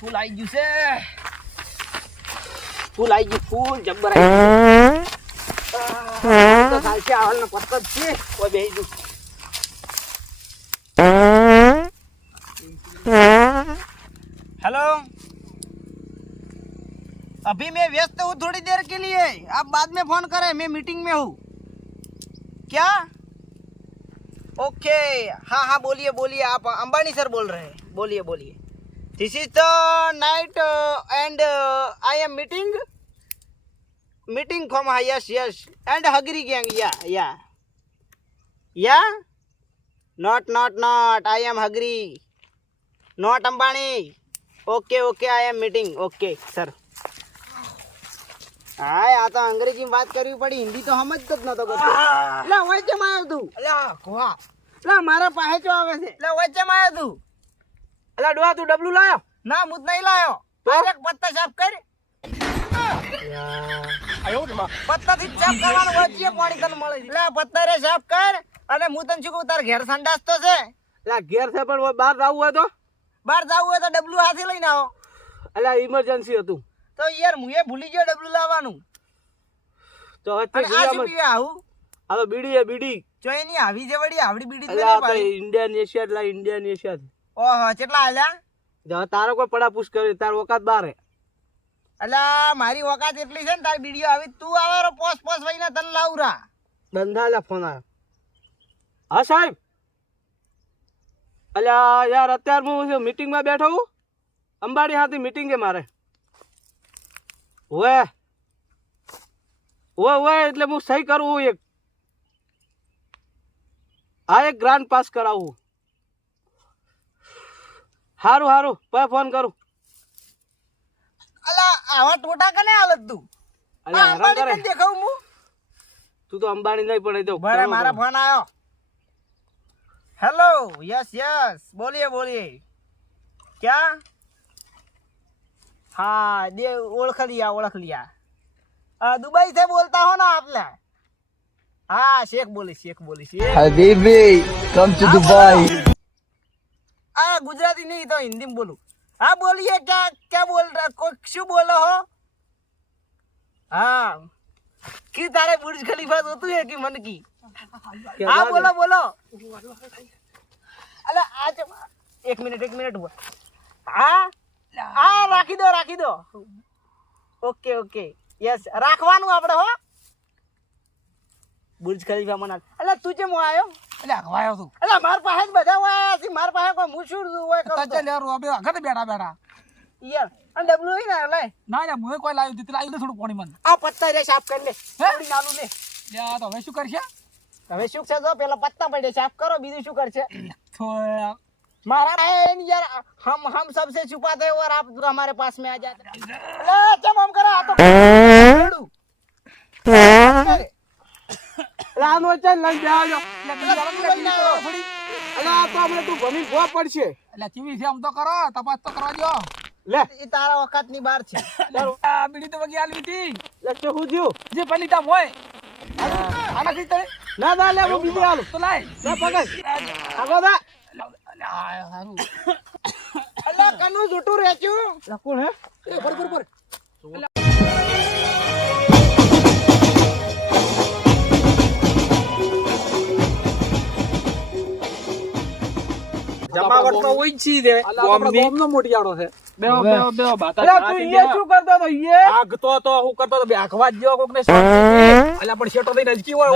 ફૂલ આવી ગયું છે, ફૂલ આવી ગયું, ફૂલ જબ્બર આવી ગયું. તો ચાલશે, આવલનો પત્તો જ છે. કોઈ બેસી ગયું. हेलो, अभी मैं व्यस्त हूँ थोड़ी देर के लिए, आप बाद में फोन करें, मैं मीटिंग में हूँ. क्या? ओके, हाँ हाँ बोलिए बोलिए, आप अंबानी सर बोल रहे हैं, बोलिए बोलिए. This is the night and I am meeting from yes yes and hungry gang या not I am hungry not Ambani. Okay okay I am meeting. Okay sir. હા આ તો અંગ્રેજીમાં વાત કરવી પડી, હિન્દી તો સમજતો જ નતો કરતો. એટલે વચ્ચેમાં આવ્યો તું? એટલે કોવા એટલે મારા પાસે ચો આવે છે? એટલે વચ્ચેમાં આવ્યો તું? એટલે ડોહા તું ડબલું લાયો? ના હું જ નહીં લાયો. ડાયરેક્ટ પત્તા સાફ કર. પત્તાથી સાફ કરવાનું, વચ્ચે પાણી તને મળે. એટલે પત્તા રે સાફ કર. અને હું તને શું કહું, તાર ઘેર સંડાસ તો છે? એટલે ઘેર છે પણ બહાર જવું હોય તો? બહાર જવું હોય તો ડબલું હાથે લઈને આવો. એટલે ઇમરજન્સી હતું તો યાર હું એ ભૂલી ગયો ડબલું લાવવાનું. તો હવે બીડી હે બીડી જો એની આવી છે વડી આવડી બીડી તો ઇન્ડિયન એશિયા લા ઇન્ડિયન એશિયા. ઓહો કેટલા આલ્યા? તારો કોઈ પડાપૂછ કરે, તાર ઓકાત બાર હે. અલા મારી ઓકાત એટલી છે ને, તારી બીડીઓ આવી તું આવારો પોસ વઈને તને લાવરા. બંધાલા ફોન આવ્યો. હા સાહેબ. અલ્યા યાર અત્યારે હું મીટિંગમાં બેઠો હું, અંબાણી હાથી મીટિંગ છે મારે. ઓએ એટલે હું સહી કરું, એક એક ગ્રાન્ડ પાસ કરાવું. હારું પછી ફોન કરું. અલા આવા ટોટા કને હાલત તું? અલા હેરાન કરે દેખાવ હું. તું તો અંબાણી નહીં પણ તો બરે મારા ફોન આવ્યો. हेलो यस बोलिए क्या? हाँ दे ओळख लिया. दुबई से बोलता हो ना आपने? हाँ शेख बोली हबीबी कम टू दुबई. गुजराती नहीं तो हिंदी में बोलूं. हाँ बोलिए क्या बोल रहा, क्यों बोलो हो? हाँ कि तारे बुर्ज खलीफा तो तू है कि मन की? हाँ बोलो. अरे आज एक मिनट हुआ. हाँ રાખી દો. ઓકે યસ રાખવાનું આપણે હો. Burj Khalifa Manal. એટલે તું કેમ આવ્યો? એટલે અખવાયો તું? એટલે માર પાસે જ બધા હોય છે, માર પાસે કોઈ મુસુર હોય તો ચાલ યાર આપણે આગળ બેઠા યાર. અને ડબલું હોય ને લે. ના મુએ કોઈ લાવ્યું દીત લાવ્યું થોડું પાણી મન. આ પત્તા રે સાફ કરી લે, થોડી નાલું લે. યા તો હવે શું કરશે? હવે શું છે જો પેલા પત્તા પડે સાફ કરો, બીજું શું કરશે? मारा है यार, हम सबसे छुपाते हैं और आप हमारे पास में आ जाते हैं. जब हम करा तो लानो चल लग जाओ. अला तो हमने तू भनी गो પડશે. એટલે ચીવી છે આમ તો કરો, તપાસ તો કરવા દો. લે ઈ તારા વખત ની બહાર છે. આ બીડી તો વગી આલવી હતી. લે કે હું જ્યો જે પલીટા મોય આના થી તે ના લે હું બીજી આલું તો લાય લે પકડ આગો દા. અલ્લા કનું જૂઠું રેચ્યું લકોણ હે એ પર જમાવટ તો હોય છી દે ગોમનો મોટિયાડો છે. બેહો બાતા. અલ્લા તું ઈ શું કરતો તો? ઈ આગતો તો હું કરતો તો, બે આખવા જ જેવો કોક ને. અલ્લા પણ શેટો દઈને નજકી હોય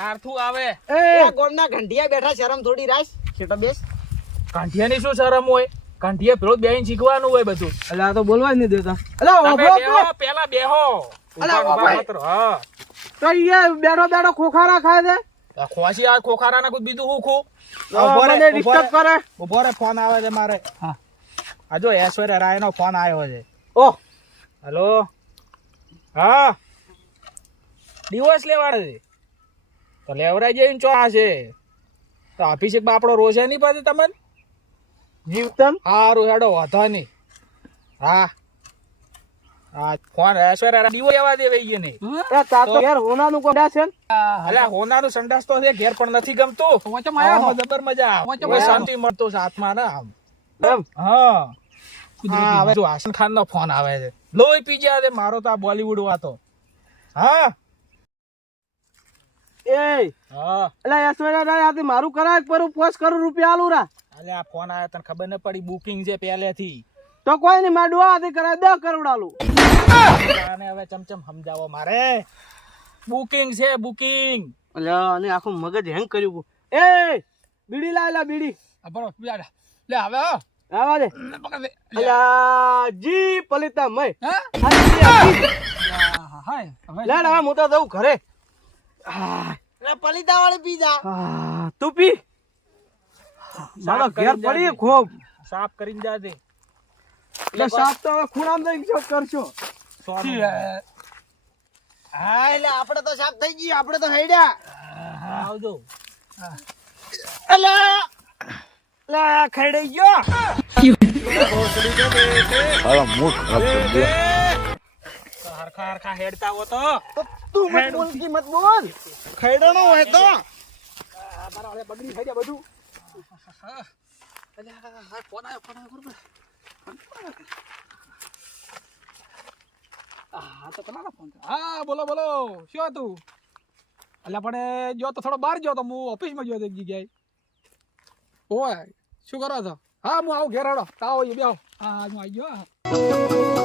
હારથું આવે. એ ગોમના ઘંટિયા બેઠા, શરમ થોડી રાખ. શેટો બેસ. કાંઠિયાની શું શરમ હોય? કાંઠિયા પેલો બેહીને શીખવાનું હોય બધું. અલ્લા તો બોલવા જ નહીં દેતા. અલ્લા પેલા બેહો. હા તો ઈ બેડો ખોખારા ખાય છે. ખોસી આ ખોખારા ના કોઈ બીજું હું ખો મને ડિસ્ટર્બ કરે. ઉભો રે ફોન આવે છે મારે. હા આ જો ઐશ્વર્યા રાય નો ફોન આવ્યો છે. ઓહ હેલો. હા ડિવોર્સ લેવાનો છે તો લેવરાઈ જઈને ચો આ છે તો અભિષેક બાપડો રોશે નહીં પાછું તમને જીવતમ. હારું હેડો વાંધો નહીં. હા આ ફોન એશ્વર્યા દીવો લેવા દે વઈ ને એ તાર તો ઘેર હોનાનું કોડા છે ને? અલ્યા હોનાનું સંડાસ તો છે ઘેર પણ નથી ગમતું આમાં જબર મજા આવે શાંતિ મળતો છે આત્મા ને આમ એમ? હા હવે જો હાસન ખાન નો ફોન આવે છે લોહી પી ગયા છે મારો તો આ બોલીવુડ વાતો હા એ હા એટલે ઐશ્વર્યા રાય આથી મારું કરાય પર પોસ્ટ કરું રૂપિયા આલું રા. અલ્યા આ ફોન આવ્યો તને ખબર ન પડી બુકિંગ છે પહેલેથી તો કોઈ નહીં મારું આથી કરાય 10 કરોડ આલું. આને હવે ચમચમ સમજાવો મારે બુકિંગ છે બુકિંગ અલ્યા અને આખું મગજ હેંગ કર્યું. એ બીડી લાય બીડી બરો લે હવે આવા દે. પકડ દે અલ્યા જી પલિતા મય હા હાય લેડ હવે હું તો જઉં ઘરે. પલિતા વાળી પીઝા. તું પી મારો ઘેર પડી ખૂબ સાફ કરીને જાજે એટલે સાફ તો હવે ખૂણામાં જઈને કરશો. હા એટલે આપણે તો સાફ થઈ ગઈ, આપણે તો હેડ્યા. આવજો લા ખડાઈ ગયો. હરખા હરખા હેડતા હો તો તું મત બોલ કી મત બોલ. ખડાનો હોય તો મારા હવે બગડી થઈ ગયા બધું અલ્યા ફોન આવ્યો બરોબર હા તો કોના ફોન હા બોલો બોલો શું હતું અલ્યા પણ જો તો થોડો બહાર ગયો તો હું ઓફિસમાં ગયો તો એક જગ્યાએ ઓય શું કરો છો હા હું આવું ઘેર હાડો તાવો બેહો હા હું આવી ગયો